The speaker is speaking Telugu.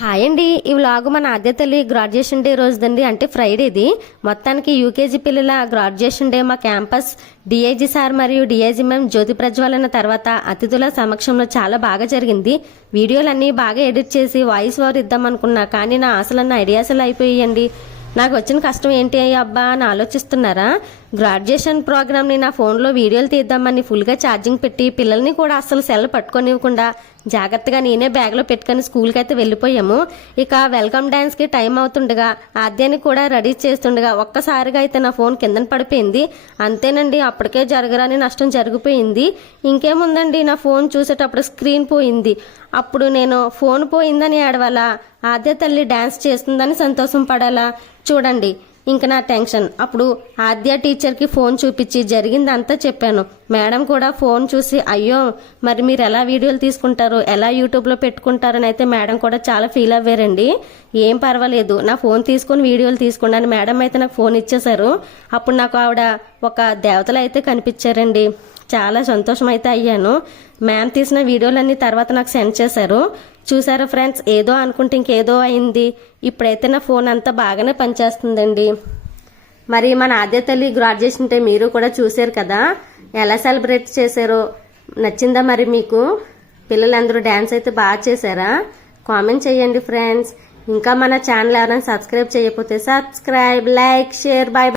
హాయ్ అండి, ఈ వ్లాగ్ మన ఆద్య తల్లి గ్రాడ్యుయేషన్ డే రోజుదండి. అంటే ఫ్రైడేది. మొత్తానికి యూకేజీ పిల్లల గ్రాడ్యుయేషన్ డే మా క్యాంపస్ డిఐజీ సార్ మరియు డిఐజీ మ్యామ్ జ్యోతి ప్రజ్వలన తర్వాత అతిథుల సమక్షంలో చాలా బాగా జరిగింది. వీడియోలన్నీ బాగా ఎడిట్ చేసి వాయిస్ ఓవర్ ఇద్దాం అనుకున్నా, కానీ నా ఆశలన్న ఐడియాస్లు అయిపోయాయండి. నాకు వచ్చిన కష్టం ఏంటి అబ్బా అని ఆలోచిస్తున్నారా? గ్రాడ్యుయేషన్ ప్రోగ్రామ్ని నా ఫోన్లో వీడియోలు తీద్దామని ఫుల్గా ఛార్జింగ్ పెట్టి పిల్లల్ని కూడా అస్సలు సెల్ పట్టుకొనివ్వకుండా జాగ్రత్తగా నేనే బ్యాగ్లో పెట్టుకుని స్కూల్కి అయితే వెళ్ళిపోయాము. ఇక వెల్కమ్ డ్యాన్స్కి టైం అవుతుండగా ఆద్యాన్ని కూడా రెడీ చేస్తుండగా ఒక్కసారిగా అయితే నా ఫోన్ కిందన పడిపోయింది. అంతేనండి, అప్పటికే జరగరాని నష్టం జరిగిపోయింది. ఇంకేముందండి, నా ఫోన్ చూసేటప్పుడు స్క్రీన్ పోయింది. అప్పుడు నేను ఫోన్ పోయిందని ఏడవాలా, ఆద్య తల్లి డ్యాన్స్ చేస్తుందని సంతోషం పడాలా? చూడండి ఇంక నా టెన్షన్. అప్పుడు ఆద్య టీచర్కి ఫోన్ చూపించి జరిగిందంతా చెప్పాను. మేడం కూడా ఫోన్ చూసి అయ్యో మరి మీరు ఎలా వీడియోలు తీసుకుంటారు, ఎలా యూట్యూబ్లో పెట్టుకుంటారని అయితే మేడం కూడా చాలా ఫీల్ అవ్వారండి. ఏం పర్వాలేదు, నా ఫోన్ తీసుకుని వీడియోలు తీసుకున్నాను. మేడం అయితే నాకు ఫోన్ ఇచ్చేశారు. అప్పుడు నాకు ఆవిడ ఒక దేవతలు అయితే కనిపించారండి. చాలా సంతోషం అయితే అయ్యాను. మ్యామ్ తీసిన వీడియోలన్నీ తర్వాత నాకు సెండ్ చేశారు. చూసారా ఫ్రెండ్స్, ఏదో అనుకుంటే ఇంకేదో అయింది. ఇప్పుడైతే నా ఫోన్ అంతా బాగానే పనిచేస్తుందండి. మరి మన ఆద్య తల్లి గ్రాడ్యుయేషన్ డే మీరు కూడా చూశారు కదా, ఎలా సెలబ్రేట్ చేశారో నచ్చిందా? మరి మీకు పిల్లలందరూ డ్యాన్స్ అయితే బాగా చేశారా? కామెంట్ చేయండి ఫ్రెండ్స్. ఇంకా మన ఛానల్ ఎవరైనా సబ్స్క్రైబ్ చేయకపోతే సబ్స్క్రైబ్, లైక్, షేర్. బై.